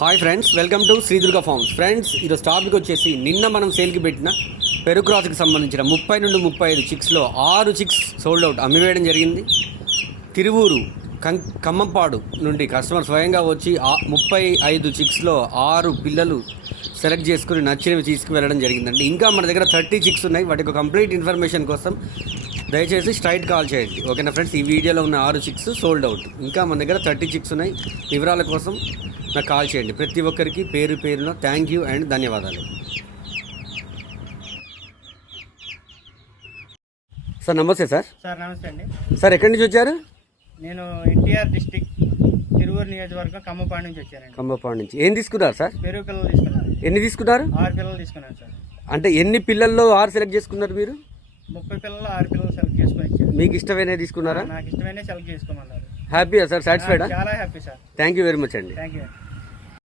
Hi friends, welcome to Sri Durga farms. Friends, ఈరోజు topic వచ్చేసి నిన్న మనం సేల్కి పెట్టిన పెరుగు క్రాస్కి సంబంధించిన 30 నుండి 35 చిక్స్లో 6 చిక్స్ సోల్డ్ అవుట్ అమ్మివేయడం జరిగింది. తిరువూరు ఖమ్మంపాడు నుండి కస్టమర్ స్వయంగా వచ్చి 35 చిక్స్లో 6 పిల్లలు సెలెక్ట్ చేసుకుని నచ్చినవి తీసుకువెళ్ళడం జరిగిందండి. ఇంకా మన దగ్గర 30 చిక్స్ ఉన్నాయి. వాటికి కంప్లీట్ ఇన్ఫర్మేషన్ కోసం దయచేసి స్ట్రైట్ కాల్ చేయండి. ఓకేనా ఫ్రెండ్స్, ఈ వీడియోలో ఉన్న 6 చిక్స్ సోల్డ్ అవుట్. ఇంకా మన దగ్గర 30 చిక్స్ ఉన్నాయి. వివరాల కోసం నాకు కాల్ చేయండి. ప్రతి ఒక్కరికి పేరు పేరున థ్యాంక్ యూ అండ్ ధన్యవాదాలు. సార్ నమస్తే. సార్ నమస్తే అండి. సార్ ఎక్కడి నుంచి వచ్చారు? నేను ఎన్టీఆర్ డిస్టిక్ తిరువూరు నియోజకవర్గం ఖమ్మంపాడు నుంచి వచ్చానండి. ఖమ్మంపాడు నుంచి ఏం తీసుకున్నారు సార్? పెరుగు పిల్లలు తీసుకున్నాను. ఎన్ని తీసుకున్నారు? 6 పిల్లలు తీసుకున్నాను సార్. అంటే ఎన్ని పిల్లల్లో 6 సెలెక్ట్ చేసుకున్నారు మీరు? 30 పిల్లలు 6 పిల్లలు సెలెక్ట్ చేసుకొని ఇచ్చారు. మీకు ఇష్టమైన తీసుకున్నారా? నాకు ఇష్టమైన సెలెక్ట్ చేసుకోమన్నారు. హ్యాపీయా సార్? సాటిస్ఫైడా? చాలా happy sir. Thank you very much అండి. Thank you.